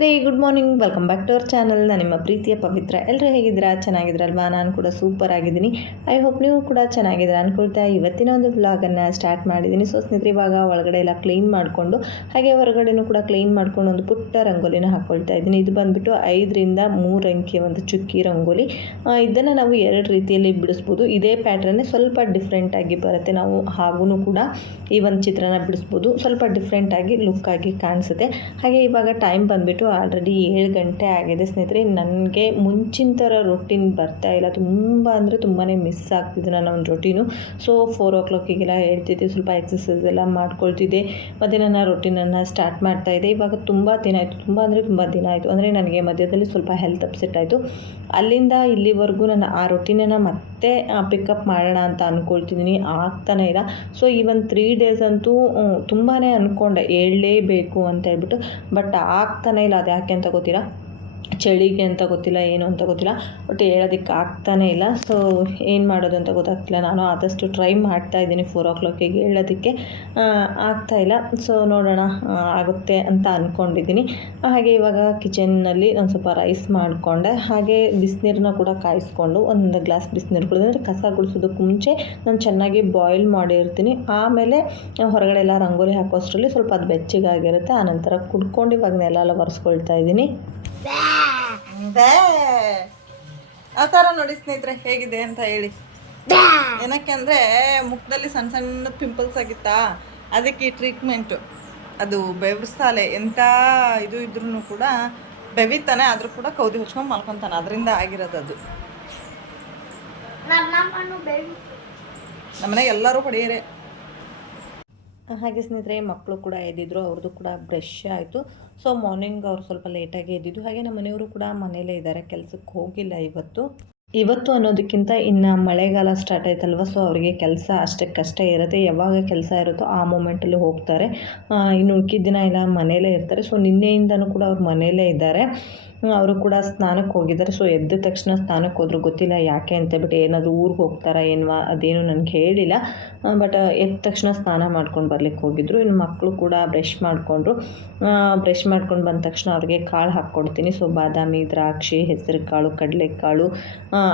ಸ್ನೇಹಿತರೆ good morning welcome back to our channel ನಾನು ನಿಮ್ಮ ಪ್ರೀತಿಯ ಪವಿತ್ರ. ಎಲ್ಲರೂ ಹೇಗಿದ್ದೀರಾ? ಚೆನ್ನಾಗಿದ್ರಲ್ವಾ ನಾನು ಕೂಡ ಸೂಪರ್ ಆಗಿದ್ದೀನಿ. ಐ ಹೋಪ್ ನೀವು ಕೂಡ ಚೆನ್ನಾಗಿದ್ದೀರಾ ಅನ್ಕೊಳ್ತಾ ಇವತ್ತಿನ ಒಂದು ವ್ಲಾಗನ್ನು ಸ್ಟಾರ್ಟ್ ಮಾಡಿದ್ದೀನಿ. ಸೊ ಸ್ನೇಹಿತರೆ, ಇವಾಗ ಒಳಗಡೆ ಎಲ್ಲ ಕ್ಲೀನ್ ಮಾಡಿಕೊಂಡು, ಹಾಗೆ ಹೊರಗಡೆನೂ ಕೂಡ ಕ್ಲೀನ್ ಮಾಡ್ಕೊಂಡು ಒಂದು ಪುಟ್ಟ ರಂಗೋಲಿನ ಹಾಕ್ಕೊಳ್ತಾ ಇದ್ದೀನಿ. ಇದು ಬಂದುಬಿಟ್ಟು ಐದರಿಂದ ಮೂರು ಅಂಕಿಯ ಒಂದು ಚುಕ್ಕಿ ರಂಗೋಲಿ. ಇದನ್ನು ನಾವು ಎರಡು ರೀತಿಯಲ್ಲಿ ಬಿಡಿಸ್ಬೋದು. ಇದೇ ಪ್ಯಾಟ್ರನ್ನೇ ಸ್ವಲ್ಪ ಡಿಫ್ರೆಂಟಾಗಿ ಬರುತ್ತೆ. ನಾವು ಹಾಗೂ ಕೂಡ ಈ ಒಂದು ಚಿತ್ರನ ಬಿಡಿಸ್ಬೋದು. ಸ್ವಲ್ಪ ಡಿಫ್ರೆಂಟಾಗಿ ಲುಕ್ಕಾಗಿ ಕಾಣಿಸುತ್ತೆ. ಹಾಗೆ ಇವಾಗ ಟೈಮ್ ಬಂದುಬಿಟ್ಟು ಆಲ್ರೆಡಿ ಏಳು ಗಂಟೆ ಆಗಿದೆ ಸ್ನೇಹಿತರೆ. ನನಗೆ ಮುಂಚಿನ ಥರ ರೊಟೀನ್ ಬರ್ತಾ ಇಲ್ಲ. ತುಂಬ ಅಂದರೆ ತುಂಬಾ ಮಿಸ್ ಆಗ್ತಿದೆ ನನ್ನ ಒಂದು ರೊಟೀನು ಸೊ ಫೋರ್ ಓ ಕ್ಲಾಕಿಗೆಲ್ಲ ಹೇಳ್ತಿದ್ದೆ. ಸ್ವಲ್ಪ ಎಕ್ಸಸೈಸ್ ಎಲ್ಲ ಮಾಡ್ಕೊಳ್ತಿದ್ದೆ. ಮತ್ತು ನನ್ನ ರೊಟೀನನ್ನು ಸ್ಟಾರ್ಟ್ ಮಾಡ್ತಾ ಇದ್ದೆ. ಇವಾಗ ತುಂಬ ದಿನ ಆಯಿತು. ತುಂಬ ಅಂದರೆ ತುಂಬ ದಿನ ಆಯಿತು. ಅಂದರೆ ನನಗೆ ಮಧ್ಯದಲ್ಲಿ ಸ್ವಲ್ಪ ಹೆಲ್ತ್ ಅಪ್ಸೆಟ್ ಆಯಿತು. ಅಲ್ಲಿಂದ ಇಲ್ಲಿವರೆಗೂ ನಾನು ಆ ರೊಟೀನನ್ನು ಮತ್ತೆ ಪಿಕಪ್ ಮಾಡೋಣ ಅಂತ ಅಂದ್ಕೊಳ್ತಿದ್ದೀನಿ ಆಗ್ತಾನೆ ಇಲ್ಲ. ಸೊ ಈ ಒಂದು ತ್ರೀ ಡೇಸ್ ಅಂತೂ ತುಂಬಾ ಅಂದ್ಕೊಂಡೆ ಹೇಳಲೇಬೇಕು ಅಂತ ಹೇಳ್ಬಿಟ್ಟು. ಬಟ್ ಆಗ್ತಾನೆ ಇಲ್ಲ. ಅದು ಯಾಕೆ ಅಂತ ಗೊತ್ತಿಲ್ಲ. ಚಳಿಗೆ ಅಂತ ಗೊತ್ತಿಲ್ಲ, ಏನು ಅಂತ ಗೊತ್ತಿಲ್ಲ. ಬಟ್ ಹೇಳೋದಕ್ಕೆ ಆಗ್ತಾನೇ ಇಲ್ಲ. ಸೊ ಏನು ಮಾಡೋದು ಅಂತ ಗೊತ್ತಾಗ್ತಿಲ್ಲ. ನಾನು ಆದಷ್ಟು ಟ್ರೈ ಮಾಡ್ತಾ ಇದ್ದೀನಿ ಫೋರ್ ಓ ಕ್ಲಾಕಿಗೆ ಹೇಳೋದಕ್ಕೆ. ಆಗ್ತಾ ಇಲ್ಲ. ಸೊ ನೋಡೋಣ ಆಗುತ್ತೆ ಅಂತ ಅಂದ್ಕೊಂಡಿದ್ದೀನಿ ಹಾಗೆ ಇವಾಗ ಕಿಚನ್ನಲ್ಲಿ ಒಂದು ಸ್ವಲ್ಪ ರೈಸ್ ಮಾಡಿಕೊಂಡೆ. ಹಾಗೆ ಬಿಸಿನೀರನ್ನ ಕೂಡ ಕಾಯಿಸ್ಕೊಂಡು ಒಂದು ಗ್ಲಾಸ್ ಬಿಸಿನೀರು ಕುಡಿದ್ರೆ ಕಸ ಗುಡಿಸೋದಕ್ಕೆ ಮುಂಚೆ ನಾನು ಚೆನ್ನಾಗಿ ಬಾಯ್ಲ್ ಮಾಡಿರ್ತೀನಿ. ಆಮೇಲೆ ಹೊರಗಡೆ ಎಲ್ಲ ರಂಗೋಲಿ ಹಾಕೋಷ್ಟರಲ್ಲಿ ಸ್ವಲ್ಪ ಅದು ಬೆಚ್ಚಗಾಗಿರುತ್ತೆ. ಆನಂತರ ಕುಡ್ಕೊಂಡು ಇವಾಗ ನೆಲ ಎಲ್ಲ ಒರೆಸ್ಕೊಳ್ತಾ ಇದ್ದೀನಿ. ಆ ಥರ ನೋಡಿ ಸ್ನೇಹಿತರೆ ಹೇಗಿದೆ ಅಂತ ಹೇಳಿ. ಏನಕ್ಕೆ ಅಂದರೆ ಮುಖದಲ್ಲಿ ಸಣ್ಣ ಸಣ್ಣ ಪಿಂಪಲ್ಸ್ ಆಗಿತ್ತಾ ಅದಕ್ಕೆ ಈ ಟ್ರೀಟ್ಮೆಂಟು ಅದು ಬೆವರ್ಸಾಲೆ ಎಂಥ ಇದು ಇದ್ರೂ ಕೂಡ ಬೆವಿತಾನೆ ಆದರೂ ಕೂಡ ಕೌದಿ ಹೊಚ್ಕೊಂಡು ಮಲ್ಕೊತಾನೆ ಅದರಿಂದ ಆಗಿರೋದು ಅದು. ನಮ್ಮನೆಗೆ ಎಲ್ಲರೂ ಹೊಡೆಯರೆ ಹಾಗೆ ಸ್ನೇಹಿತರೆ, ಮಕ್ಕಳು ಕೂಡ ಎದ್ದಿದ್ರು, ಅವ್ರದ್ದು ಕೂಡ ಬ್ರಷ್ ಆಯಿತು. ಸೊ ಮಾರ್ನಿಂಗ್ ಅವ್ರು ಸ್ವಲ್ಪ ಲೇಟಾಗಿ ಎದ್ದಿದ್ದು. ಹಾಗೆ ನಮ್ಮ ಮನೆಯವರು ಕೂಡ ಮನೇಲೇ ಇದ್ದಾರೆ, ಕೆಲಸಕ್ಕೆ ಹೋಗಿಲ್ಲ ಇವತ್ತು. ಇವತ್ತು ಅನ್ನೋದಕ್ಕಿಂತ ಇನ್ನು ಮಳೆಗಾಲ ಸ್ಟಾರ್ಟ್ ಆಯ್ತಲ್ವ? ಸೊ ಅವರಿಗೆ ಕೆಲಸ ಅಷ್ಟಕ್ಕಷ್ಟೇ ಇರುತ್ತೆ. ಯಾವಾಗ ಕೆಲಸ ಇರುತ್ತೋ ಆ ಮೂಮೆಂಟಲ್ಲಿ ಹೋಗ್ತಾರೆ. ಇನ್ನು ಉಳ್ಕಿದ ಎಲ್ಲ ಮನೇಲೇ ಇರ್ತಾರೆ. ಸೊ ನಿನ್ನೆಯಿಂದನೂ ಕೂಡ ಅವ್ರು ಮನೇಲೇ ಇದ್ದಾರೆ. ಅವರು ಕೂಡ ಸ್ನಾನಕ್ಕೆ ಹೋಗಿದ್ದಾರೆ ಸೊ ಎದ್ದ ತಕ್ಷಣ ಸ್ನಾನಕ್ಕೆ ಹೋದ್ರು. ಗೊತ್ತಿಲ್ಲ ಯಾಕೆ ಅಂತ ಬಿಟ್ಟು ಏನಾದರೂ ಊರಿಗೆ ಹೋಗ್ತಾರಾ ಏನ್ವಾ ಅದೇನು ನನಗೆ ಹೇಳಿಲ್ಲ. ಬಟ್ ಎದ್ದ ತಕ್ಷಣ ಸ್ನಾನ ಮಾಡ್ಕೊಂಡು ಬರ್ಲಿಕ್ಕೆ ಹೋಗಿದ್ರು. ಇನ್ನು ಮಕ್ಕಳು ಕೂಡ ಬ್ರಷ್ ಮಾಡಿಕೊಂಡ್ರು. ಬ್ರಷ್ ಮಾಡ್ಕೊಂಡು ಬಂದ ತಕ್ಷಣ ಅವ್ರಿಗೆ ಕಾಳು ಹಾಕ್ಕೊಡ್ತೀನಿ. ಸೊ ಬಾದಾಮಿ, ದ್ರಾಕ್ಷಿ ಹೆಸರು ಕಾಳು ಕಡಲೆಕಾಳು,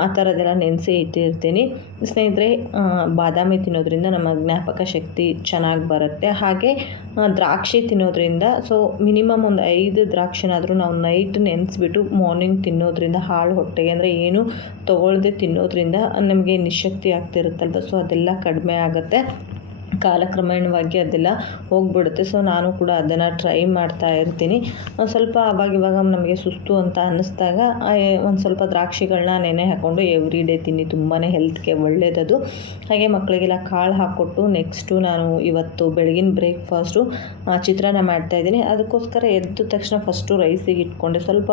ಆ ಥರದ್ದೆಲ್ಲ ನೆನೆಸಿ ಇಟ್ಟಿರ್ತೀನಿ. ಸ್ನೇಹಿತರೆ ಬಾದಾಮಿ ತಿನ್ನೋದ್ರಿಂದ ನಮ್ಮ ಜ್ಞಾಪಕ ಶಕ್ತಿ ಚೆನ್ನಾಗಿ ಬರುತ್ತೆ. ಹಾಗೆ ದ್ರಾಕ್ಷಿ ತಿನ್ನೋದ್ರಿಂದ ಸೊ ಮಿನಿಮಮ್ ಒಂದು ಐದು ದ್ರಾಕ್ಷಿನಾದರೂ ನಾವು ನೈಟ್ ನೆನೆಸ್ಬಿಟ್ಟು ಮಾರ್ನಿಂಗ್ ತಿನ್ನೋದ್ರಿಂದ ಹಾಳು ಹೊಟ್ಟೆಗೆ ಅಂದರೆ ಏನು ತೊಗೊಳ್ದೆ ತಿನ್ನೋದ್ರಿಂದ ನಮಗೆ ನಿಶಕ್ತಿ ಆಗ್ತಿರುತ್ತಲ್ವ? ಸೊ ಅದೆಲ್ಲ ಕಡಿಮೆ ಆಗುತ್ತೆ. ಕಾಲಕ್ರಮೇಣವಾಗಿ ಅದೆಲ್ಲ ಹೋಗ್ಬಿಡುತ್ತೆ. ಸೊ ನಾನು ಕೂಡ ಅದನ್ನು ಟ್ರೈ ಮಾಡ್ತಾ ಇರ್ತೀನಿ. ಒಂದು ಸ್ವಲ್ಪ ಅವಾಗ ಇವಾಗ ನಮಗೆ ಸುಸ್ತು ಅಂತ ಅನ್ನಿಸ್ದಾಗ ಒಂದು ಸ್ವಲ್ಪ ದ್ರಾಕ್ಷಿಗಳನ್ನ ನೆನೆ ಹಾಕ್ಕೊಂಡು ಎವ್ರಿ ಡೇ ತಿನ್ನಿ. ತುಂಬಾ ಹೆಲ್ತ್ಗೆ ಒಳ್ಳೆಯದದು ಹಾಗೆ ಮಕ್ಕಳಿಗೆಲ್ಲ ಕಾಳು ಹಾಕ್ಕೊಟ್ಟು ನೆಕ್ಸ್ಟು ನಾನು ಇವತ್ತು ಬೆಳಗಿನ ಬ್ರೇಕ್ಫಾಸ್ಟು ಚಿತ್ರಾನ್ನ ಮಾಡ್ತಾಯಿದ್ದೀನಿ ಅದಕ್ಕೋಸ್ಕರ ಎದ್ದ ತಕ್ಷಣ ಫಸ್ಟು ರೈಸಿಗೆ ಇಟ್ಕೊಂಡೆ. ಸ್ವಲ್ಪ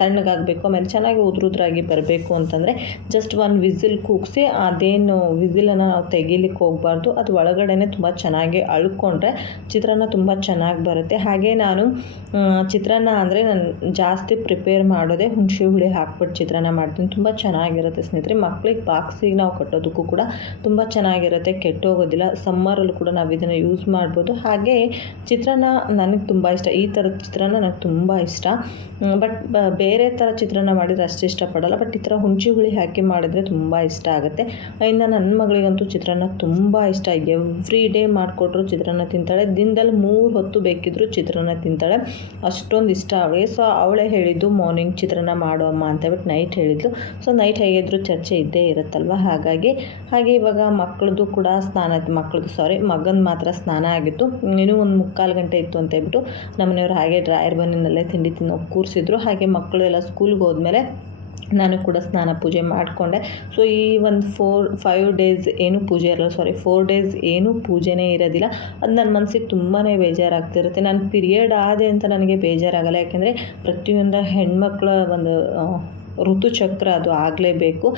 ತಣ್ಣಗಾಗಬೇಕು, ಆಮೇಲೆ ಚೆನ್ನಾಗಿ ಉದ್ರುದ್ರಾಗಿ ಬರಬೇಕು ಅಂತಂದರೆ ಜಸ್ಟ್ ಒಂದು ವಿಸಿಲ್ ಕೂಗಿಸಿ, ಅದೇನು ವಿಸಿಲನ್ನು ನಾವು ತೆಗಿಲಿಕ್ಕೆ ಹೋಗಬಾರ್ದು. ಅದು ಒಳಗಡೆನೆ ತುಂಬ ಚೆನ್ನಾಗಿ ಅಳ್ಕೊಂಡ್ರೆ ಚಿತ್ರಾನ್ನ ತುಂಬ ಚೆನ್ನಾಗಿ ಬರುತ್ತೆ. ಹಾಗೆ ನಾನು ಚಿತ್ರಾನ್ನ ಅಂದರೆ ನಾನು ಜಾಸ್ತಿ ಪ್ರಿಪೇರ್ ಮಾಡೋದೇ ಹುಣಸೆ ಹುಳಿ ಹಾಕ್ಬಿಟ್ಟು ಚಿತ್ರಾನ್ನ ಮಾಡ್ತೀನಿ. ತುಂಬ ಚೆನ್ನಾಗಿರುತ್ತೆ ಸ್ನೇಹಿತರೆ. ಮಕ್ಕಳಿಗೆ ಬಾಕ್ಸಿಗೆ ನಾವು ಕಟ್ಟೋದಕ್ಕೂ ಕೂಡ ತುಂಬ ಚೆನ್ನಾಗಿರುತ್ತೆ. ಕೆಟ್ಟೋಗೋದಿಲ್ಲ. ಸಮ್ಮರಲ್ಲೂ ಕೂಡ ನಾವು ಇದನ್ನು ಯೂಸ್ ಮಾಡ್ಬೋದು. ಹಾಗೆ ಚಿತ್ರಾನ್ನ ನನಗೆ ತುಂಬ ಇಷ್ಟ. ಈ ಥರದ ಚಿತ್ರಾನ್ನ ನನಗೆ ತುಂಬ ಇಷ್ಟ. ಬಟ್ ಬೇರೆ ಥರ ಚಿತ್ರಾನ್ನ ಮಾಡಿದರೆ ಅಷ್ಟು ಇಷ್ಟಪಡಲ್ಲ. ಬಟ್ ಈ ಥರ ಹುಣಸೆ ಹುಳಿ ಹಾಕಿ ಮಾಡಿದರೆ ತುಂಬ ಇಷ್ಟ ಆಗುತ್ತೆ. ಇನ್ನು ನನ್ನ ಮಗಳಿಗಂತೂ ಚಿತ್ರಾನ್ನ ತುಂಬ ಇಷ್ಟ. ಎವ್ರಿ ಡೇ ಮಾಡಿಕೊಟ್ರು ಚಿತ್ರಾನ್ನ ತಿಂತಾಳೆ. ದಿನದಲ್ಲಿ ಮೂರು ಹೊತ್ತು ಬೇಕಿದ್ದರೂ ಚಿತ್ರಾನ್ನ ತಿಂತಾಳೆ. ಅಷ್ಟೊಂದು ಇಷ್ಟ ಅವಳಿಗೆ. ಸೊ ಅವಳೇ ಹೇಳಿದ್ದು ಮಾರ್ನಿಂಗ್ ಚಿತ್ರಾನ್ನ ಮಾಡೋ ಅಮ್ಮ ಅಂತ ಹೇಳ್ಬಿಟ್ಟು ನೈಟ್ ಹೇಳಿದ್ಲು. ಸೊ ನೈಟ್ ಹೇಗಿದ್ರು ಚರ್ಚೆ ಇದ್ದೇ ಇರುತ್ತಲ್ವ? ಹಾಗಾಗಿ, ಹಾಗೆ ಇವಾಗ ಮಕ್ಕಳದು ಕೂಡ ಸ್ನಾನ ಮಕ್ಕಳದು ಸಾರಿ ಮಗನ ಮಾತ್ರ ಸ್ನಾನ ಆಗಿತ್ತು. ಇನ್ನೂ ಒಂದು ಮುಕ್ಕಾಲು ಗಂಟೆ ಇತ್ತು ಅಂತ ಹೇಳ್ಬಿಟ್ಟು ನಮ್ಮನೆಯವರು ಹಾಗೆ ಡ್ರಾಯರ್ ಬನ್ನಿನಲ್ಲೇ ತಿಂಡಿ ತಿನ್ನೋ ಕೂರಿಸಿದ್ರು. ಹಾಗೆ ಮಕ್ಕಳು ಎಲ್ಲ ಸ್ಕೂಲ್ಗೆ ಹೋದ್ಮೇಲೆ ನಾನು ಕೂಡ ಸ್ನಾನ ಪೂಜೆ ಮಾಡಿಕೊಂಡೆ. ಸೊ ಈ ಒಂದು ಫೋರ್ ಫೈವ್ ಡೇಸ್ ಏನು ಪೂಜೆ ಇರಲ್ಲ ಸಾರಿ ಫೋರ್ ಡೇಸ್ ಏನು ಪೂಜೆನೇ ಇರೋದಿಲ್ಲ. ಅದು ನನ್ನ ಮನಸ್ಸಿಗೆ ತುಂಬಾ ಬೇಜಾರಾಗ್ತಿರುತ್ತೆ. ನಾನು ಪಿರಿಯಡ್ ಆದೆ ಅಂತ ನನಗೆ ಬೇಜಾರಾಗಲ್ಲ. ಯಾಕೆಂದರೆ ಪ್ರತಿಯೊಂದು ಹೆಣ್ಮಕ್ಳ ಒಂದು ಋತುಚಕ್ರ ಅದು ಆಗಲೇಬೇಕು.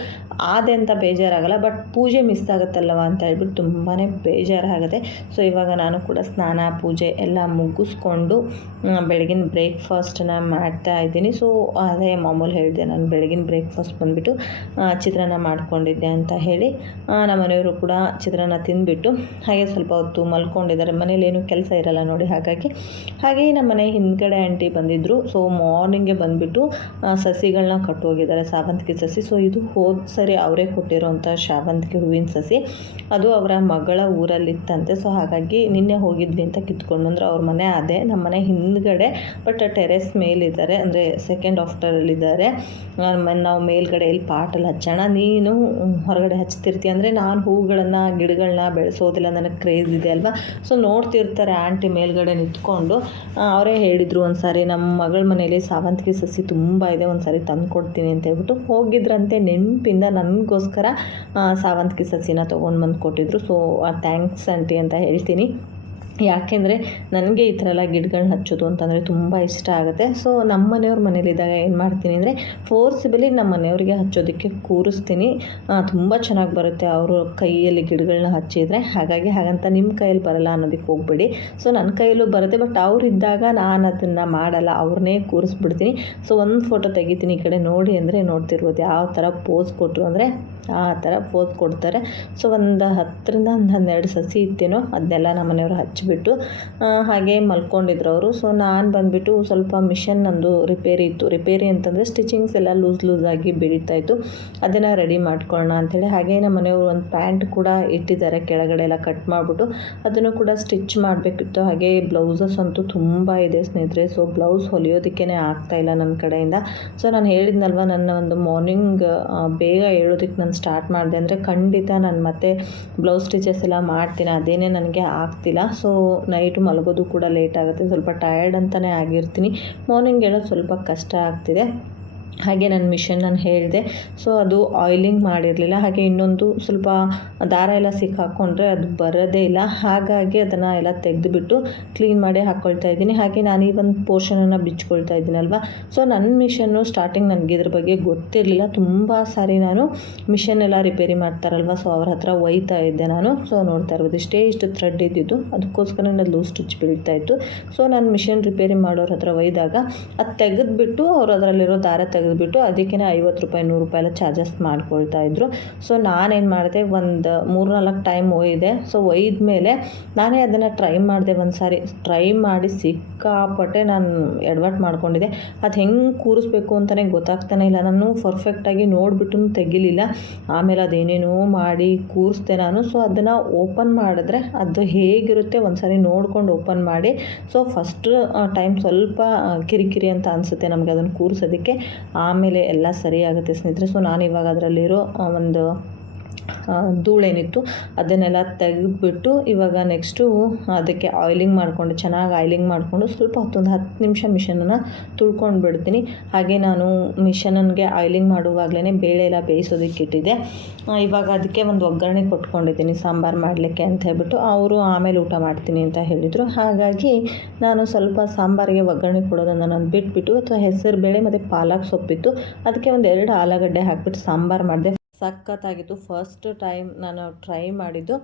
ಆದೆ ಅಂತ ಬೇಜಾರಾಗಲ್ಲ, ಬಟ್ ಪೂಜೆ ಮಿಸ್ ಆಗುತ್ತಲ್ಲವ ಅಂತ ಹೇಳ್ಬಿಟ್ಟು ತುಂಬಾ ಬೇಜಾರಾಗುತ್ತೆ. ಸೊ ಇವಾಗ ನಾನು ಕೂಡ ಸ್ನಾನ, ಪೂಜೆ ಎಲ್ಲ ಮುಗಿಸ್ಕೊಂಡು ಬೆಳಗಿನ ಬ್ರೇಕ್ಫಾಸ್ಟನ್ನ ಮಾಡ್ತಾ ಇದ್ದೀನಿ. ಸೊ ಅದೇ ಮಾಮೂಲು ಹೇಳಿದೆ, ನಾನು ಬೆಳಗಿನ ಬ್ರೇಕ್ಫಾಸ್ಟ್ ಬಂದುಬಿಟ್ಟು ಚಿತ್ರಾನ್ನ ಮಾಡ್ಕೊಂಡಿದ್ದೆ ಅಂತ ಹೇಳಿ ನಮ್ಮ ಮನೆಯವರು ಕೂಡ ಚಿತ್ರಾನ್ನ ತಿಂದುಬಿಟ್ಟು, ಹಾಗೆ ಸ್ವಲ್ಪ ಹೊತ್ತು ಮಲ್ಕೊಂಡಿದ್ದಾರೆ. ಮನೇಲಿ ಏನು ಕೆಲಸ ಇರಲ್ಲ ನೋಡಿ ಹಾಗಾಗಿ. ಹಾಗೆ ನಮ್ಮ ಮನೆ ಹಿಂದ್ಗಡೆ ಆಂಟಿ ಬಂದಿದ್ದರು ಸೊ ಮಾರ್ನಿಂಗೇ ಬಂದುಬಿಟ್ಟು ಸಸಿಗಳನ್ನ ಕಟ್ಟೋಗಿದ್ದಾರೆ ಸಾವಂತಿಗೆ ಸಸಿ. ಸೊ ಇದು ಹೋದ ಸರಿ ಅವರೇ ಕೊಟ್ಟಿರುವಂಥ ಶಾವಂತಿಗೆ ಹೂವಿನ ಸಸಿ. ಅದು ಅವರ ಮಗಳ ಊರಲ್ಲಿತ್ತಂತೆ. ಸೊ ಹಾಗಾಗಿ ನಿನ್ನೆ ಹೋಗಿದ್ವಿ ಅಂತ ಕಿತ್ಕೊಂಡು ಅಂದರೆ ಅವ್ರ ಮನೆ ಅದೇ, ನಮ್ಮ ಮನೆ ಹಿಂದ್ಗಡೆ ಬಟ್ ಟೆರೆಸ್ ಮೇಲಿದ್ದಾರೆ. ಅಂದರೆ ಸೆಕೆಂಡ್ ಆಫ್ಟರಲ್ಲಿದ್ದಾರೆ ನಾವು ಮೇಲ್ಗಡೆ ಇಲ್ಲಿ ಪಾಟಲ್ಲಿ ಹಚ್ಚೋಣ. ನೀನು ಹೊರಗಡೆ ಹಚ್ತಿರ್ತೀಯ. ಅಂದರೆ ನಾನು ಹೂಗಳನ್ನು ಗಿಡಗಳನ್ನ ಬೆಳೆಸೋದಿಲ್ಲ. ನನಗೆ ಕ್ರೇಜ್ ಇದೆ ಅಲ್ವಾ? ಸೊ ನೋಡ್ತಿರ್ತಾರೆ ಆಂಟಿ ಮೇಲ್ಗಡೆ ನಿಂತ್ಕೊಂಡು. ಅವರೇ ಹೇಳಿದರು ಒಂದು ಸಾರಿ ನಮ್ಮ ಮಗಳ ಮನೇಲಿ ಸಾವಂತಿಗೆ ಸಸಿ ತುಂಬ ಇದೆ. ಒಂದು ಸಾರಿ ತಂದು ಕೊಡ್ತೀನಿ ಅಂತ ಹೇಳ್ಬಿಟ್ಟು ಹೋಗಿದ್ರಂತೆ. ನೆನಪಿಂದ ನನಗೋಸ್ಕರ ಆ, ಸಾವಂತಿಗೆ ಸಸಿನ ತೊಗೊಂಡು ಬಂದು ಕೊಟ್ಟಿದ್ರು ಸೊ ಥ್ಯಾಂಕ್ಸ್ ಆಂಟಿ ಅಂತ ಹೇಳ್ತೀನಿ. ಯಾಕೆಂದರೆ ನನಗೆ ಈ ಥರ ಎಲ್ಲ ಗಿಡಗಳನ್ನ ಹಚ್ಚೋದು ಅಂತಂದರೆ ತುಂಬ ಇಷ್ಟ ಆಗುತ್ತೆ. ಸೊ, ನಮ್ಮ ಮನೆಯವ್ರ ಮನೇಲಿದ್ದಾಗ ಏನು ಮಾಡ್ತೀನಿ ಅಂದರೆ ಫೋರ್ಸಿಬಲಿ ನಮ್ಮ ಮನೆಯವ್ರಿಗೆ ಹಚ್ಚೋದಕ್ಕೆ ಕೂರಿಸ್ತೀನಿ. ತುಂಬ ಚೆನ್ನಾಗಿ ಬರುತ್ತೆ ಅವರು ಕೈಯಲ್ಲಿ ಗಿಡಗಳನ್ನ ಹಚ್ಚಿದರೆ. ಹಾಗಾಗಿ ಹಾಗಂತ ನಿಮ್ಮ ಕೈಯಲ್ಲಿ ಬರಲ್ಲ ಅನ್ನೋದಕ್ಕೆ ಹೋಗ್ಬೇಡಿ. ಸೊ, ನನ್ನ ಕೈಯಲ್ಲೂ ಬರುತ್ತೆ ಬಟ್ ಅವರಿದ್ದಾಗ ನಾನು ಅದನ್ನು ಮಾಡಲ್ಲ. ಅವ್ರನ್ನೇ ಕೂರಿಸ್ಬಿಡ್ತೀನಿ. ಸೊ, ಒಂದು ಫೋಟೋ ತೆಗಿತೀನಿ ಈ ಕಡೆ ನೋಡಿ ಅಂದರೆ ನೋಡ್ತಿರ್ಬೋದು ಯಾವ ಥರ ಪೋಸ್ ಕೊಟ್ಟರು ಅಂದರೆ. ಆ ಥರ ಪೋಸ್ ಕೊಡ್ತಾರೆ. ಸೊ, ಒಂದು ಹತ್ತರಿಂದ ಒಂದು ಹನ್ನೆರಡು ಸಸಿ ಇತ್ತೇನೋ, ಅದನ್ನೆಲ್ಲ ನಮ್ಮ ಮನೆಯವರು ಹಚ್ಚಿಬಿಟ್ಟು ಹಾಗೆ ಮಲ್ಕೊಂಡಿದ್ರು ಅವರು. ಸೊ, ನಾನು ಬಂದುಬಿಟ್ಟು ಸ್ವಲ್ಪ ಮಿಷನ್ ನಂದು ರಿಪೇರಿ ಇತ್ತು. ರಿಪೇರಿ ಅಂತಂದರೆ ಸ್ಟಿಚಿಂಗ್ಸ್ ಎಲ್ಲ ಲೂಸ್ ಆಗಿ ಬೆಳೀತಾ ಇತ್ತು. ಅದನ್ನು ರೆಡಿ ಮಾಡ್ಕೊಳ್ಳೋಣ ಅಂಥೇಳಿ ಹಾಗೆ ನಮ್ಮ ಮನೆಯವರು ಒಂದು ಪ್ಯಾಂಟ್ ಕೂಡ ಇಟ್ಟಿದ್ದಾರೆ ಕೆಳಗಡೆ ಎಲ್ಲ ಕಟ್ ಮಾಡಿಬಿಟ್ಟು. ಅದನ್ನು ಕೂಡ ಸ್ಟಿಚ್ ಮಾಡಬೇಕಿತ್ತು. ಹಾಗೆ ಬ್ಲೌಸಸ್ ಅಂತೂ ತುಂಬ ಇದೆ ಸ್ನೇಹಿತರೆ. ಸೊ, ಬ್ಲೌಸ್ ಹೊಲಿಯೋದಕ್ಕೇ ಇಲ್ಲ ನನ್ನ ಕಡೆಯಿಂದ. ಸೊ, ನಾನು ಹೇಳಿದ್ನಲ್ವ, ನನ್ನ ಒಂದು ಮಾರ್ನಿಂಗ್ ಬೇಗ ಹೇಳೋದಕ್ಕೆ ನಾನು ಸ್ಟಾರ್ಟ್ ಮಾಡಿದೆ ಅಂದರೆ ಖಂಡಿತ ನಾನು ಮತ್ತೆ ಬ್ಲೌಸ್ ಸ್ಟಿಚಸ್ ಎಲ್ಲ ಮಾಡ್ತೀನಿ, ಅದೇನೇ ನನಗೆ ಆಗ್ತಿಲ್ಲ. ಸೊ ನೈಟು ಮಲಗೋದು ಕೂಡ ಲೇಟ್ ಆಗುತ್ತೆ. ಸ್ವಲ್ಪ ಟಯರ್ಡ್ ಅಂತಲೇ ಆಗಿರ್ತೀನಿ. ಮಾರ್ನಿಂಗ್ ಹೇಳೋದು ಸ್ವಲ್ಪ ಕಷ್ಟ ಆಗ್ತಿದೆ. ಹಾಗೆ ನನ್ನ ಮಿಷನ್ ನಾನು ಹೇಳಿದೆ. ಸೊ ಅದು ಆಯಿಲಿಂಗ್ ಮಾಡಿರಲಿಲ್ಲ. ಹಾಗೆ ಇನ್ನೊಂದು ಸ್ವಲ್ಪ ದಾರ ಎಲ್ಲ ಸಿಕ್ಕಾಕ್ಕೊಂಡ್ರೆ ಅದು ಬರೋದೇ ಇಲ್ಲ. ಹಾಗಾಗಿ ಅದನ್ನು ಎಲ್ಲ ತೆಗೆದುಬಿಟ್ಟು ಕ್ಲೀನ್ ಮಾಡಿ ಹಾಕ್ಕೊಳ್ತಾ ಇದ್ದೀನಿ. ಹಾಗೆ ನಾನು ಈ ಒಂದು ಪೋರ್ಷನನ್ನು ಬಿಚ್ಕೊಳ್ತಾ ಇದ್ದೀನಲ್ವ ಸೊ ನನ್ನ ಮಿಷನ್ನು ಸ್ಟಾರ್ಟಿಂಗ್ ನನಗೆ ಇದ್ರ ಬಗ್ಗೆ ಗೊತ್ತಿರಲಿಲ್ಲ. ತುಂಬ ಸಾರಿ ನಾನು ಮಿಷನ್ ಎಲ್ಲ ರಿಪೇರಿ ಮಾಡ್ತಾರಲ್ವ? ಸೊ ಅವ್ರ ಹತ್ರ ಒಯ್ತಾ ಇದ್ದೆ ನಾನು. ಸೊ ನೋಡ್ತಾ ಇರ್ಬೋದು. ಇಷ್ಟೇ ಇಷ್ಟು ಥ್ರೆಡ್ ಇದ್ದಿದ್ದು. ಅದಕ್ಕೋಸ್ಕರ ನಾನು ಲೂಸ್ ಸ್ಟಿಚ್ ಬೀಳ್ತಾ ಇತ್ತು. ಸೊ ನಾನು ಮಿಷನ್ ರಿಪೇರಿ ಮಾಡೋರ ಹತ್ರ ಒಯ್ದಾಗ ಅದು ತೆಗೆದುಬಿಟ್ಟು ಅವರು ಅದರಲ್ಲಿರೋ ದಾರ ತೆಗೆದುಬಿಟ್ಟು ಅದಕ್ಕೆ ಐವತ್ತು ರೂಪಾಯಿ, ನೂರು ರೂಪಾಯಿ ಎಲ್ಲ ಚಾರ್ಜಸ್ ಮಾಡ್ಕೊಳ್ತಾ ಇದ್ರು. ಸೊ ನಾನೇನು ಮಾಡಿದೆ, ಒಂದು ಮೂರು ನಾಲ್ಕು ಟೈಮ್ ಒಯ್ದೆ. ಸೊ ಒಯ್ದ ಮೇಲೆ ನಾನೇ ಅದನ್ನು ಟ್ರೈ ಮಾಡಿದೆ ಒಂದು ಸಾರಿ ಟ್ರೈ ಮಾಡಿ ಸಿಕ್ಕಾಪಟ್ಟೆ ನಾನು ಎಡವಟ್ಟು ಮಾಡ್ಕೊಂಡಿದ್ದೆ. ಅದು ಹೆಂಗೆ ಕೂರಿಸ್ಬೇಕು ಅಂತಲೇ ಗೊತ್ತಾಗ್ತಾನೆ ಇಲ್ಲ. ನಾನು ಪರ್ಫೆಕ್ಟಾಗಿ ನೋಡಿಬಿಟ್ಟು ತೆಗಿಲಿಲ್ಲ. ಆಮೇಲೆ ಅದೇನೇನೋ ಮಾಡಿ ಕೂರಿಸ್ದೆ ನಾನು. ಸೊ ಅದನ್ನು ಓಪನ್ ಮಾಡಿದ್ರೆ ಅದು ಹೇಗಿರುತ್ತೆ ಒಂದು ಸಾರಿ ನೋಡ್ಕೊಂಡು ಓಪನ್ ಮಾಡಿ. ಸೊ ಫಸ್ಟ್ ಟೈಮ್ ಸ್ವಲ್ಪ ಕಿರಿಕಿರಿ ಅಂತ ಅನಿಸುತ್ತೆ ನಮಗೆ ಅದನ್ನು ಕೂರಿಸೋದಕ್ಕೆ. ಆಮೇಲೆ ಎಲ್ಲ ಸರಿಯಾಗುತ್ತೆ ಸ್ನೇಹಿತರೆ. ಸೊ ನಾನು ಇವಾಗ ಅದರಲ್ಲಿರೋ ಒಂದು ಧೂಳೇನಿತ್ತು. ಅದನ್ನೆಲ್ಲ ತೆಗೆದ್ಬಿಟ್ಟು ಇವಾಗ ನೆಕ್ಸ್ಟು ಅದಕ್ಕೆ ಆಯಿಲಿಂಗ್ ಮಾಡಿಕೊಂಡು, ಚೆನ್ನಾಗಿ ಆಯಿಲಿಂಗ್ ಮಾಡಿಕೊಂಡು ಸ್ವಲ್ಪ ಹೊತ್ತೊಂದು ಹತ್ತು ನಿಮಿಷ ಮಿಷನನ್ನು ತುಳ್ಕೊಂಡು ಬಿಡ್ತೀನಿ ಹಾಗೆ ನಾನು ಮಿಷನನ್ಗೆ ಆಯಿಲಿಂಗ್ ಮಾಡುವಾಗಲೇ ಬೇಳೆ ಎಲ್ಲ ಬೇಯಿಸೋದಕ್ಕೆ ಇಟ್ಟಿದ್ದೆ. ಇವಾಗ ಅದಕ್ಕೆ ಒಂದು ಒಗ್ಗರಣೆ ಕೊಟ್ಕೊಂಡಿದ್ದೀನಿ, ಸಾಂಬಾರು ಮಾಡಲಿಕ್ಕೆ ಅಂತ ಹೇಳ್ಬಿಟ್ಟು. ಅವರು ಆಮೇಲೆ ಊಟ ಮಾಡ್ತೀನಿ ಅಂತ ಹೇಳಿದರು. ಹಾಗಾಗಿ ನಾನು ಸ್ವಲ್ಪ ಸಾಂಬಾರಿಗೆ ಒಗ್ಗರಣೆ ಕೊಡೋದನ್ನು ನಾನು ಬಿಟ್ಬಿಟ್ಟು, ಅಥವಾ ಹೆಸರು ಬೇಳೆ ಮತ್ತು ಪಾಲಕ್ ಸೊಪ್ಪಿತ್ತು. ಅದಕ್ಕೆ ಒಂದು ಎರಡು ಆಲೂಗಡ್ಡೆ ಹಾಕ್ಬಿಟ್ಟು ಸಾಂಬಾರು ಮಾಡಿದೆ. ಸಖತ್ತಾಗಿತ್ತು. ಫಸ್ಟ್ ಟೈಮ್ ನಾನು ಟ್ರೈ ಮಾಡಿದ್ದು.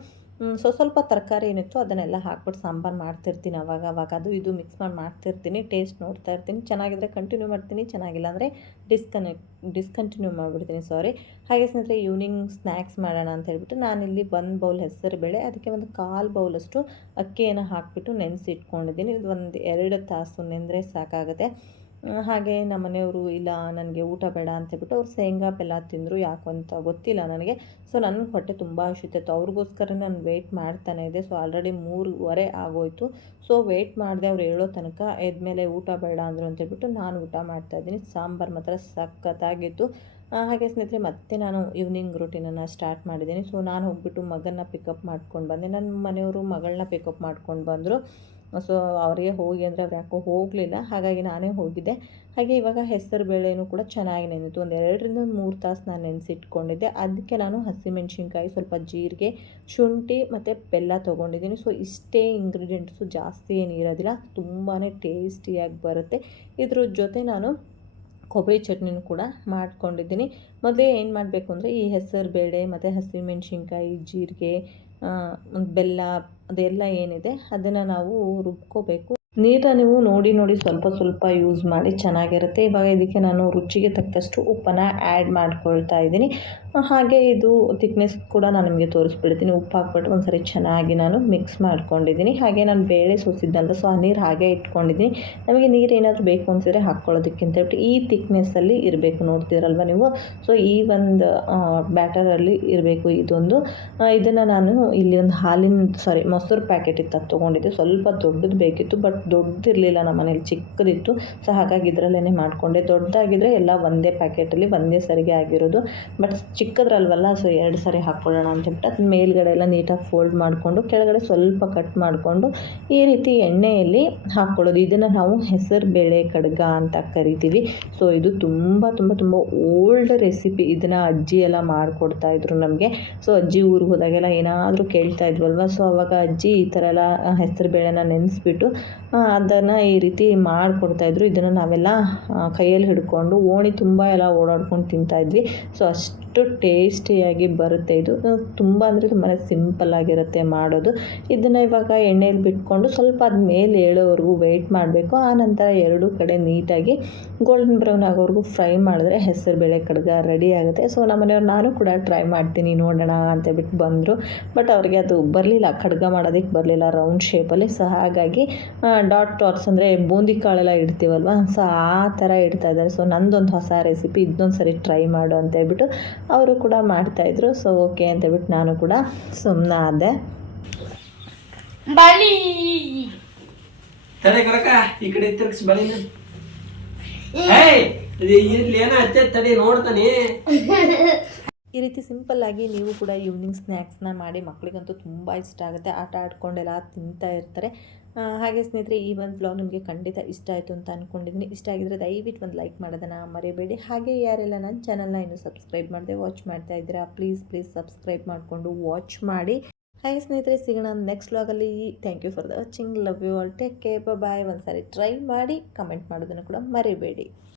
ಸೊ ಸ್ವಲ್ಪ ತರಕಾರಿ ಏನಿತ್ತು ಅದನ್ನೆಲ್ಲ ಹಾಕ್ಬಿಟ್ಟು ಸಾಂಬಾರು ಮಾಡ್ತಿರ್ತೀನಿ ಅವಾಗ ಅವಾಗ. ಅದು ಇದು ಮಿಕ್ಸ್ ಮಾಡಿ ಮಾಡ್ತಿರ್ತೀನಿ. ಟೇಸ್ಟ್ ನೋಡ್ತಾ ಇರ್ತೀನಿ. ಚೆನ್ನಾಗಿದ್ರೆ ಕಂಟಿನ್ಯೂ ಮಾಡ್ತೀನಿ. ಚೆನ್ನಾಗಿಲ್ಲ ಅಂದರೆ ಡಿಸ್ಕನೆಕ್ಟ್ ಡಿಸ್ಕಂಟಿನ್ಯೂ ಮಾಡಿಬಿಡ್ತೀನಿ. ಸಾರಿ ಹಾಗೆ ಸ್ನೇಹಿತರೆ ಈವ್ನಿಂಗ್ ಸ್ನ್ಯಾಕ್ಸ್ ಮಾಡೋಣ ಅಂತ ಹೇಳ್ಬಿಟ್ಟು ನಾನಿಲ್ಲಿ ಒಂದು ಬೌಲ್ ಹೆಸರು ಬೇಳೆ ಅದಕ್ಕೆ ಒಂದು ಕಾಲು ಬೌಲಷ್ಟು ಅಕ್ಕಿಯನ್ನು ಹಾಕಿಬಿಟ್ಟು ನೆನೆಸಿ ಇಟ್ಕೊಂಡಿದ್ದೀನಿ ಇದು ಒಂದು ಎರಡು ತಾಸು ನೆಂದರೆ ಸಾಕಾಗುತ್ತೆ. ಹಾಗೆ ನಮ್ಮ ಮನೆಯವರು, ಇಲ್ಲ, ನನಗೆ ಊಟ ಬೇಡ ಅಂತ ಹೇಳ್ಬಿಟ್ಟು ಅವ್ರು ಶೇಂಗಾ, ಬೆಲ್ಲ ತಿಂದರು. ಯಾಕೋ ಅಂತ ಗೊತ್ತಿಲ್ಲ ನನಗೆ. ಸೊ ನನಗೆ ಹೊಟ್ಟೆ ತುಂಬ ಹಸಿತಿತ್ತು ಅವ್ರಿಗೋಸ್ಕರ ನಾನು ವೆಯ್ಟ್ ಮಾಡ್ತಾನೆ ಇದೆ ಸೊ ಆಲ್ರೆಡಿ ಮೂರುವರೆ ಆಗೋಯ್ತು. ಸೊ ವೆಯ್ಟ್ ಮಾಡಿದೆ ಅವ್ರು ಹೇಳೋ ತನಕ, ಎದ್ಮೇಲೆ ಊಟ ಬೇಡ ಅಂದರು ಅಂತ ಹೇಳ್ಬಿಟ್ಟು ನಾನು ಊಟ ಮಾಡ್ತಾಯಿದ್ದೀನಿ ಸಾಂಬಾರು ಮಾತ್ರ ಸಖತ್ತಾಗಿತ್ತು. ಹಾಗೆ ಸ್ನೇಹಿತರೆ, ಮತ್ತೆ ನಾನು ಈವ್ನಿಂಗ್ ರೂಟೀನನ್ನು ಸ್ಟಾರ್ಟ್ ಮಾಡಿದ್ದೀನಿ. ಸೊ ನಾನು ಹೋಗ್ಬಿಟ್ಟು ಮಗನ್ನ ಪಿಕಪ್ ಮಾಡ್ಕೊಂಡು ಬಂದೆ. ನನ್ನ ಮನೆಯವರು ಮಗಳನ್ನ ಪಿಕಪ್ ಮಾಡ್ಕೊಂಡು ಬಂದರು. ಸೊ ಅವರಿಗೆ ಹೋಗಿ ಅಂದರೆ ಅವ್ರು ಯಾಕೋ ಹೋಗಲಿಲ್ಲ. ಹಾಗಾಗಿ ನಾನೇ ಹೋಗಿದ್ದೆ. ಹಾಗೆ ಇವಾಗ ಹೆಸರು ಬೇಳೆನೂ ಕೂಡ ಚೆನ್ನಾಗಿ ನೆನೆಯಿತು ಒಂದು ಎರಡರಿಂದ ಒಂದು ಮೂರು ತಾಸು ನಾನು ನೆನೆಸಿಟ್ಕೊಂಡಿದ್ದೆ. ಅದಕ್ಕೆ ನಾನು ಹಸಿಮೆಣ್ಸಿನ್ಕಾಯಿ, ಸ್ವಲ್ಪ ಜೀರಿಗೆ, ಶುಂಠಿ ಮತ್ತು ಬೆಲ್ಲ ತೊಗೊಂಡಿದ್ದೀನಿ. ಸೊ ಇಷ್ಟೇ ಇಂಗ್ರೀಡಿಯೆಂಟ್ಸು ಜಾಸ್ತಿ ಏನು ಇರೋದಿಲ್ಲ. ತುಂಬಾ ಟೇಸ್ಟಿಯಾಗಿ ಬರುತ್ತೆ. ಇದ್ರ ಜೊತೆ ನಾನು ಕೊಬ್ಬರಿ ಚಟ್ನಿನೂ ಕೂಡ ಮಾಡ್ಕೊಂಡಿದ್ದೀನಿ. ಮೊದಲೇ ಏನು ಮಾಡಬೇಕು ಅಂದರೆ ಈ ಹೆಸರು ಬೇಳೆ ಮತ್ತು ಹಸಿಮೆಣ್ಸಿನ್ಕಾಯಿ, ಜೀರಿಗೆ ಬೆಲ್ಲ, ಅದೆಲ್ಲ ಏನಿದೆ, ಅದನ್ನು ನಾವು ರುಬ್ಕೋಬೇಕು. ನೀರನ್ನ ನೀವು ನೋಡಿ ನೋಡಿ ಸ್ವಲ್ಪ ಸ್ವಲ್ಪ ಯೂಸ್ ಮಾಡಿ ಚೆನ್ನಾಗಿರುತ್ತೆ. ಇವಾಗ ಇದಕ್ಕೆ ನಾನು ರುಚಿಗೆ ತಕ್ಕಷ್ಟು ಉಪ್ಪನ್ನು ಆ್ಯಡ್ ಮಾಡ್ಕೊಳ್ತಾ ಇದ್ದೀನಿ. ಹಾಗೆ ಇದು ತಿಕ್ನೆಸ್ ಕೂಡ ನಾನು ನಿಮಗೆ ತೋರಿಸ್ಬಿಡ್ತೀನಿ. ಉಪ್ಪು ಹಾಕ್ಬಿಟ್ಟು ಒಂದ್ಸರಿ ಚೆನ್ನಾಗಿ ನಾನು ಮಿಕ್ಸ್ ಮಾಡ್ಕೊಂಡಿದ್ದೀನಿ. ಹಾಗೆ ನಾನು ಬೇಳೆ ಸೋಸಿದ್ದಲ್ಲ ಸೊ ಆ ನೀರು ಹಾಗೆ ಇಟ್ಕೊಂಡಿದ್ದೀನಿ. ನಮಗೆ ನೀರು ಏನಾದರೂ ಬೇಕು ಅನ್ಸಿದ್ರೆ ಹಾಕ್ಕೊಳ್ಳೋದಕ್ಕಿಂತ ಬಿಟ್ಟು ಈ ತಿಕ್ನೆಸ್ಸಲ್ಲಿ ಇರಬೇಕು ನೋಡ್ತೀರಲ್ವ ನೀವು? ಸೊ ಈ ಒಂದು ಬ್ಯಾಟರಲ್ಲಿ ಇರಬೇಕು ಇದೊಂದು. ಇದನ್ನು ನಾನು ಇಲ್ಲಿ ಒಂದು ಹಾಲಿನ ಸಾರಿ ಮೊಸರು ಪ್ಯಾಕೆಟ್ ಇತ್ತು ಅದು ತೊಗೊಂಡಿದ್ದೆ. ಸ್ವಲ್ಪ ದೊಡ್ಡದು ಬೇಕಿತ್ತು ಬಟ್ ದೊಡ್ಡದಿರಲಿಲ್ಲ ನಮ್ಮ ಮನೇಲಿ, ಚಿಕ್ಕದಿತ್ತು. ಸೊ ಹಾಗಾಗಿ ಇದರಲ್ಲೇ ಮಾಡಿಕೊಂಡೆ. ದೊಡ್ಡದಾಗಿದ್ದರೆ ಎಲ್ಲ ಒಂದೇ ಪ್ಯಾಕೆಟಲ್ಲಿ ಒಂದೇ ಸರಿಗೆ ಆಗಿರೋದು. ಬಟ್ ಚಿಕ್ಕದ್ರಲ್ವಲ್ಲ ಸೊ ಎರಡು ಸಾರಿ ಹಾಕ್ಕೊಳ್ಳೋಣ ಅಂತ ಹೇಳ್ಬಿಟ್ಟು ಅದು ಮೇಲ್ಗಡೆ ಎಲ್ಲ ನೀಟಾಗಿ ಫೋಲ್ಡ್ ಮಾಡಿಕೊಂಡು, ಕೆಳಗಡೆ ಸ್ವಲ್ಪ ಕಟ್ ಮಾಡಿಕೊಂಡು ಈ ರೀತಿ ಎಣ್ಣೆಯಲ್ಲಿ ಹಾಕ್ಕೊಳ್ಳೋದು. ಇದನ್ನು ನಾವು ಹೆಸರು ಬೇಳೆ ಕಡ್ಗ ಅಂತ ಕರಿತೀವಿ. ಸೊ ಇದು ತುಂಬ ತುಂಬ ತುಂಬ ಓಲ್ಡ್ ರೆಸಿಪಿ ಇದನ್ನು ಅಜ್ಜಿ ಎಲ್ಲ ಮಾಡಿಕೊಡ್ತಾ ಇದ್ರು ನಮಗೆ. ಸೊ ಅಜ್ಜಿ ಊರಿಗೆ ಹೋದಾಗೆಲ್ಲ ಏನಾದರೂ ಕೇಳ್ತಾ ಇದ್ವಲ್ವ? ಸೊ ಅವಾಗ ಅಜ್ಜಿ ಈ ಥರ ಎಲ್ಲ ಹೆಸರು ಬೇಳೆನ ನೆನೆಸ್ಬಿಟ್ಟು ಅದನ್ನು ಈ ರೀತಿ ಮಾಡಿಕೊಡ್ತಾಯಿದ್ರು ಇದನ್ನು ನಾವೆಲ್ಲ ಕೈಯಲ್ಲಿ ಹಿಡ್ಕೊಂಡು ಓಣಿ ತುಂಬ ಎಲ್ಲ ಓಡಾಡ್ಕೊಂಡು ತಿಂತಾಯಿದ್ವಿ ಸೊ ಅಷ್ಟು ಟೇಸ್ಟಿಯಾಗಿ ಬರುತ್ತೆ ಇದು. ತುಂಬ ಅಂದರೆ ತುಂಬಾ ಸಿಂಪಲ್ ಆಗಿರುತ್ತೆ ಮಾಡೋದು. ಇದನ್ನು ಇವಾಗ ಎಣ್ಣೆಯಲ್ಲಿ ಬಿಟ್ಕೊಂಡು ಸ್ವಲ್ಪ ಅದು ಮೇಲೆ ಏಳೋವರೆಗೂ ವೆಯ್ಟ್ ಮಾಡಬೇಕು. ಆ ನಂತರ ಎರಡೂ ಕಡೆ ನೀಟಾಗಿ ಗೋಲ್ಡನ್ ಬ್ರೌನ್ ಆಗೋವರೆಗೂ ಫ್ರೈ ಮಾಡಿದ್ರೆ ಹೆಸರು ಬೇಳೆ ಕಡ್ಗ ರೆಡಿ ಆಗುತ್ತೆ. ಸೊ ನಮ್ಮನೆಯವ್ರು ನಾನು ಕೂಡ ಟ್ರೈ ಮಾಡ್ತೀನಿ ನೋಡೋಣ ಅಂತ ಬಿಟ್ಟು ಬಂದರು. ಬಟ್ ಅವ್ರಿಗೆ ಅದು ಬರಲಿಲ್ಲ. ಖಡ್ಗ ಮಾಡೋದಕ್ಕೆ ಬರಲಿಲ್ಲ. ರೌಂಡ್ ಶೇಪಲ್ಲಿ ಸೊ ಹಾಗಾಗಿ ಡಾಟ್ ಟಾಟ್ಸ್ ಅಂದರೆ ಬೂಂದಿ ಕಾಳೆಲ್ಲ ಇಡ್ತೀವಲ್ವ? ಸೊ ಆ ಥರ ಇಡ್ತಾ ಇದ್ದಾರೆ. ಸೊ ನಂದೊಂದು ಹೊಸ ರೆಸಿಪಿ ಇದೊಂದು ಸರಿ ಟ್ರೈ ಮಾಡು ಅಂತ ಹೇಳ್ಬಿಟ್ಟು ಅವರು ಕೂಡ ಮಾಡ್ತಾಯಿದ್ರು ಸೊ ಓಕೆ ಅಂತ ಹೇಳ್ಬಿಟ್ಟು ನಾನು ಕೂಡ ಸುಮ್ಮನೆ ಆದೆ. ಬಳಿ ತಲೆ ಕೊರಕ ಈ ಕಡೆ ತಿರ್ಗಿಸ್ ಇಲ್ಲಿ ಏನೋ ಹಚ್ಚ ತಡಿ ನೋಡ್ತಾನೆ. ಈ ರೀತಿ ಸಿಂಪಲ್ಲಾಗಿ ನೀವು ಕೂಡ ಈವ್ನಿಂಗ್ ಸ್ನ್ಯಾಕ್ಸ್ನ ಮಾಡಿ ಮಕ್ಕಳಿಗಂತೂ ತುಂಬ ಇಷ್ಟ ಆಗುತ್ತೆ. ಆಟ ಆಡ್ಕೊಂಡೆಲ್ಲ ತಿಂತಾ ಇರ್ತಾರೆ. ಹಾಗೆ ಸ್ನೇಹಿತರೆ, ಈ ಒಂದು ಬ್ಲಾಗ್ ನಿಮಗೆ ಖಂಡಿತ ಇಷ್ಟ ಆಯಿತು ಅಂತ ಅಂದ್ಕೊಂಡಿದ್ದೀನಿ ಇಷ್ಟ ಆಗಿದ್ರೆ ದಯವಿಟ್ಟು ಒಂದು ಲೈಕ್ ಮಾಡೋದನ್ನು ಮರೆಯಬೇಡಿ ಹಾಗೆ ಯಾರೆಲ್ಲ ನನ್ನ ಚಾನಲ್ನ ಇನ್ನೂ ಸಬ್ಸ್ಕ್ರೈಬ್ ಮಾಡಿದೆ ವಾಚ್ ಮಾಡ್ತಾ ಇದ್ದೀರಾ ಪ್ಲೀಸ್ ಪ್ಲೀಸ್ ಸಬ್ಸ್ಕ್ರೈಬ್ ಮಾಡಿಕೊಂಡು ವಾಚ್ ಮಾಡಿ. ಹಾಗೆ ಸ್ನೇಹಿತರೆ, ಸಿಗೋಣ next ಬ್ಲಾಗಲ್ಲಿ thank you for the watching love you all take care bye ಒಂದು ಸಾರಿ ಟ್ರೈ ಮಾಡಿ ಕಮೆಂಟ್ ಮಾಡೋದನ್ನು ಕೂಡ ಮರಿಬೇಡಿ.